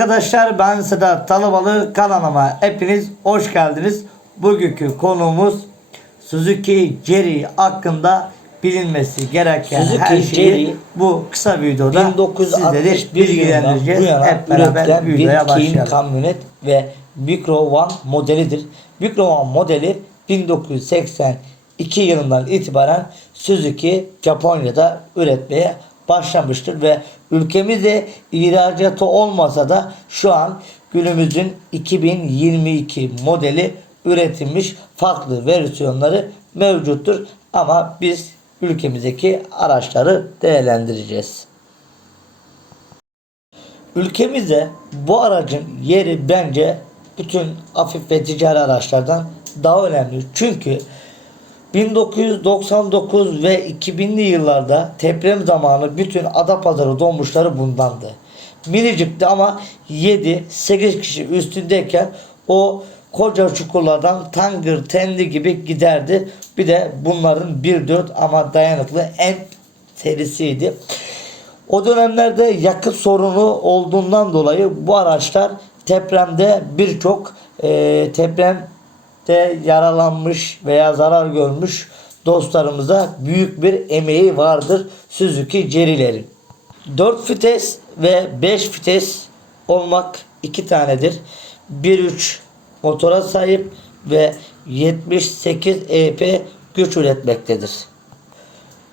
arkadaşlar ben Sedat Talabalı kanalıma hepiniz hoş geldiniz. Bugünkü konuğumuz Suzuki Jerry hakkında bilinmesi gereken Suzuki her şeyi Jerry, bu kısa videoda sizleri 1961 yılından bu bilgilendireceğiz. Hep beraber videoya başlayalım. kamyonet ve Micro One modelidir. Micro One modeli 1982 yılından itibaren Suzuki Japonya'da üretmeye başlamıştır ve ülkemizde ihracatı olmasa da şu an günümüzün 2022 modeli üretilmiş farklı versiyonları mevcuttur ama biz ülkemizdeki araçları değerlendireceğiz. Ülkemizde bu aracın yeri bence bütün hafif ve ticari araçlardan daha önemli. Çünkü 1999 ve 2000'li yıllarda deprem zamanı bütün Adapazarı dolmuşları bundandı. Minicikti ama 7-8 kişi üstündeyken o koca çukurlardan tangır tendi gibi giderdi. Bir de bunların 1.4 ama dayanıklı en serisiydi. O dönemlerde yakıt sorunu olduğundan dolayı bu araçlar depremde birçok e, depremde yaralanmış veya zarar görmüş dostlarımıza büyük bir emeği vardır Suzuki Jerry'lerin. 4 vites ve 5 vites olmak iki tanedir. 1.3 motora sahip ve 78 EP güç üretmektedir.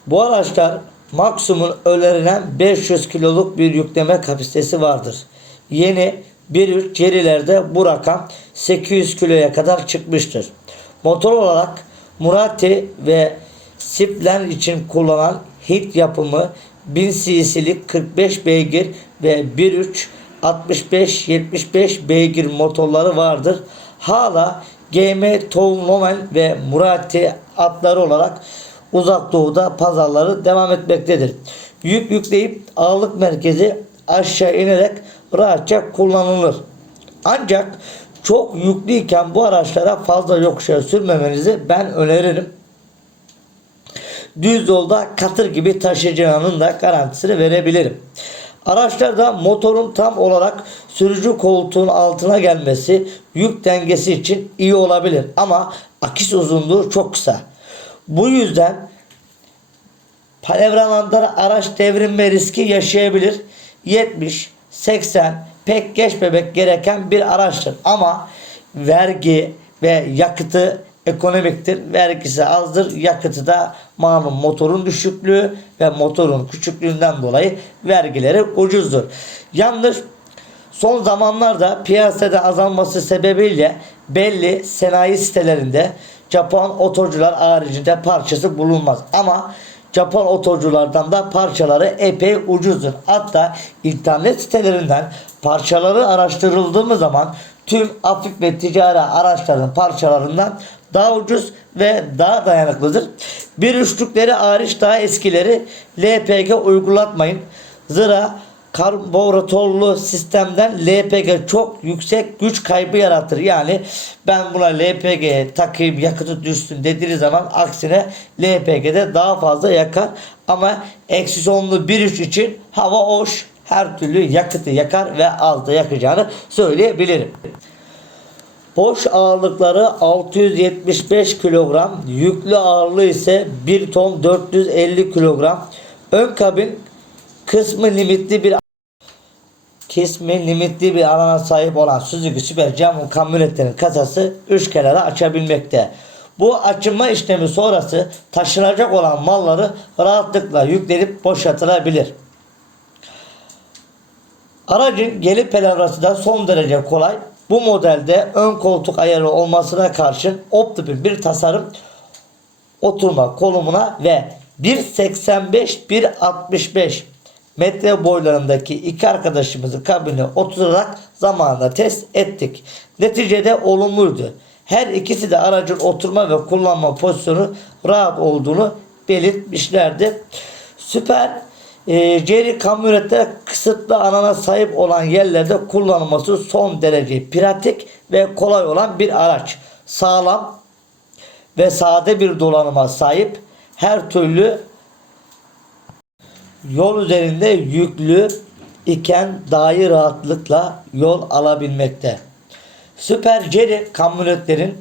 Bu araçlar maksimum önerilen 500 kiloluk bir yükleme kapasitesi vardır. Yeni 1.3 Jerry'lerde bu rakam 800 kiloya kadar çıkmıştır. Motor olarak Murati ve Siplen için kullanılan hit yapımı 1000 cc'lik 45 beygir ve 1.3 65-75 beygir motorları vardır. Hala GM Toulomen ve Murati atları olarak uzak doğuda pazarları devam etmektedir. Yük yükleyip ağırlık merkezi aşağı inerek rahatça kullanılır. Ancak çok yüklüyken bu araçlara fazla yokuşa sürmemenizi ben öneririm. Düz yolda katır gibi taşıyacağının da garantisini verebilirim. Araçlarda motorun tam olarak sürücü koltuğun altına gelmesi yük dengesi için iyi olabilir ama akis uzunluğu çok kısa. Bu yüzden Panevramanlar araç devrilme riski yaşayabilir. 70, 80 pek geçmemek gereken bir araçtır. Ama vergi ve yakıtı ekonomiktir. Vergisi azdır. Yakıtı da malum motorun düşüklüğü ve motorun küçüklüğünden dolayı vergileri ucuzdur. Yalnız Son zamanlarda piyasada azalması sebebiyle belli sanayi sitelerinde Japon otocular haricinde parçası bulunmaz. Ama Japon otoculardan da parçaları epey ucuzdur. Hatta internet sitelerinden parçaları araştırıldığımız zaman tüm hafif ve ticari araçların parçalarından daha ucuz ve daha dayanıklıdır. Bir üçlükleri hariç daha eskileri LPG uygulatmayın. Zira karbüratörlü sistemden LPG çok yüksek güç kaybı yaratır. Yani ben buna LPG takayım yakıtı düşsün dediğiniz zaman aksine LPG'de daha fazla yakar. Ama eksi sonlu 1.3 için hava hoş her türlü yakıtı yakar ve az da yakacağını söyleyebilirim. Boş ağırlıkları 675 kilogram, yüklü ağırlığı ise 1 ton 450 kilogram. Ön kabin kısmı limitli bir kesme limitli bir alana sahip olan Suzuki Super Camo kamyonetlerin kasası üç kenara açabilmekte. Bu açılma işlemi sonrası taşınacak olan malları rahatlıkla yüklenip boşaltılabilir. Aracın geri pelavrası da son derece kolay. Bu modelde ön koltuk ayarı olmasına karşın optimum bir tasarım oturma konumuna ve 1.85-1.65 metre boylarındaki iki arkadaşımızı kabine oturarak zamanında test ettik. Neticede olumluydu. Her ikisi de aracın oturma ve kullanma pozisyonu rahat olduğunu belirtmişlerdi. Süper e, Jerry kamyonette kısıtlı alana sahip olan yerlerde kullanılması son derece pratik ve kolay olan bir araç. Sağlam ve sade bir dolanıma sahip her türlü yol üzerinde yüklü iken dahi rahatlıkla yol alabilmekte. Süper Jerry kamyonetlerin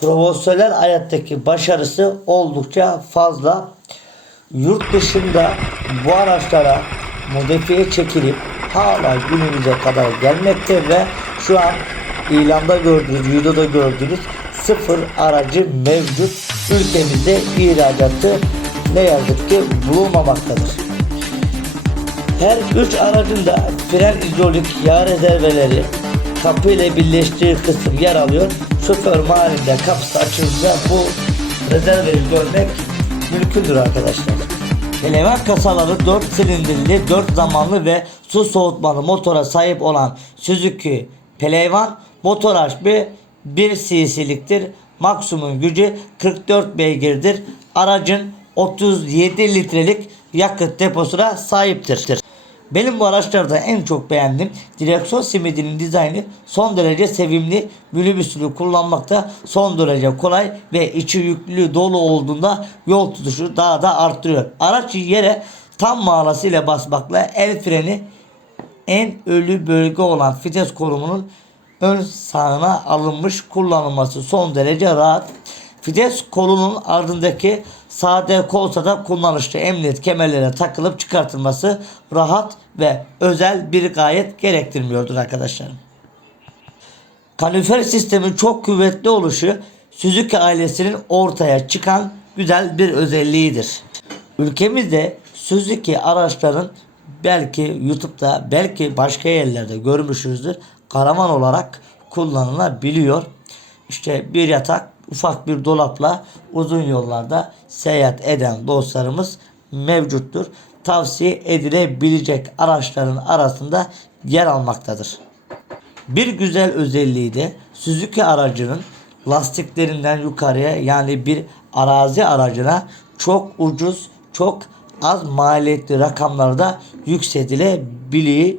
profesyonel hayattaki başarısı oldukça fazla. Yurt dışında bu araçlara modifiye çekilip hala günümüze kadar gelmekte ve şu an ilanda gördüğünüz, videoda gördüğünüz sıfır aracı mevcut. Ülkemizde ihracatı ne yazık ki bulunmamaktadır. Her üç aracın da fren hidrolik yağ rezerveleri kapı ile birleştiği kısım yer alıyor. Şoför mahallinde kapısı açılınca bu rezerveyi görmek mümkündür arkadaşlar. Eleman kasaları 4 silindirli, 4 zamanlı ve su soğutmalı motora sahip olan Suzuki Pelevan motor HP 1 cc'liktir. Maksimum gücü 44 beygirdir. Aracın 37 litrelik yakıt deposuna sahiptir. Benim bu araçlarda en çok beğendiğim direksiyon simidinin dizaynı son derece sevimli minibüsünü kullanmakta son derece kolay ve içi yüklü dolu olduğunda yol tutuşu daha da arttırıyor. Araç yere tam mağarasıyla basmakla el freni en ölü bölge olan vites konumunun ön sağına alınmış kullanılması son derece rahat. Vites kolunun ardındaki sade kolsada kullanışlı emniyet kemerlere takılıp çıkartılması rahat ve özel bir gayet gerektirmiyordur arkadaşlar. Kalifer sistemin çok kuvvetli oluşu Suzuki ailesinin ortaya çıkan güzel bir özelliğidir. Ülkemizde Suzuki araçların belki YouTube'da belki başka yerlerde görmüşüzdür. Karavan olarak kullanılabiliyor. İşte bir yatak ufak bir dolapla uzun yollarda seyahat eden dostlarımız mevcuttur. Tavsiye edilebilecek araçların arasında yer almaktadır. Bir güzel özelliği de Suzuki aracının lastiklerinden yukarıya yani bir arazi aracına çok ucuz, çok az maliyetli rakamlarda yükseltilebiliyor.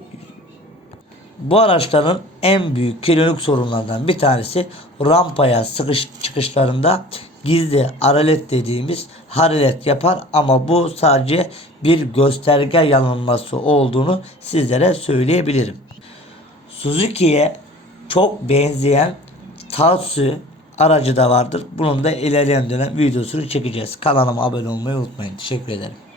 Bu araçların en büyük kiloluk sorunlardan bir tanesi rampaya sıkış çıkışlarında gizli aralet dediğimiz hararet yapar ama bu sadece bir gösterge yanılması olduğunu sizlere söyleyebilirim. Suzuki'ye çok benzeyen Tatsu aracı da vardır. Bunun da ilerleyen dönem videosunu çekeceğiz. Kanalıma abone olmayı unutmayın. Teşekkür ederim.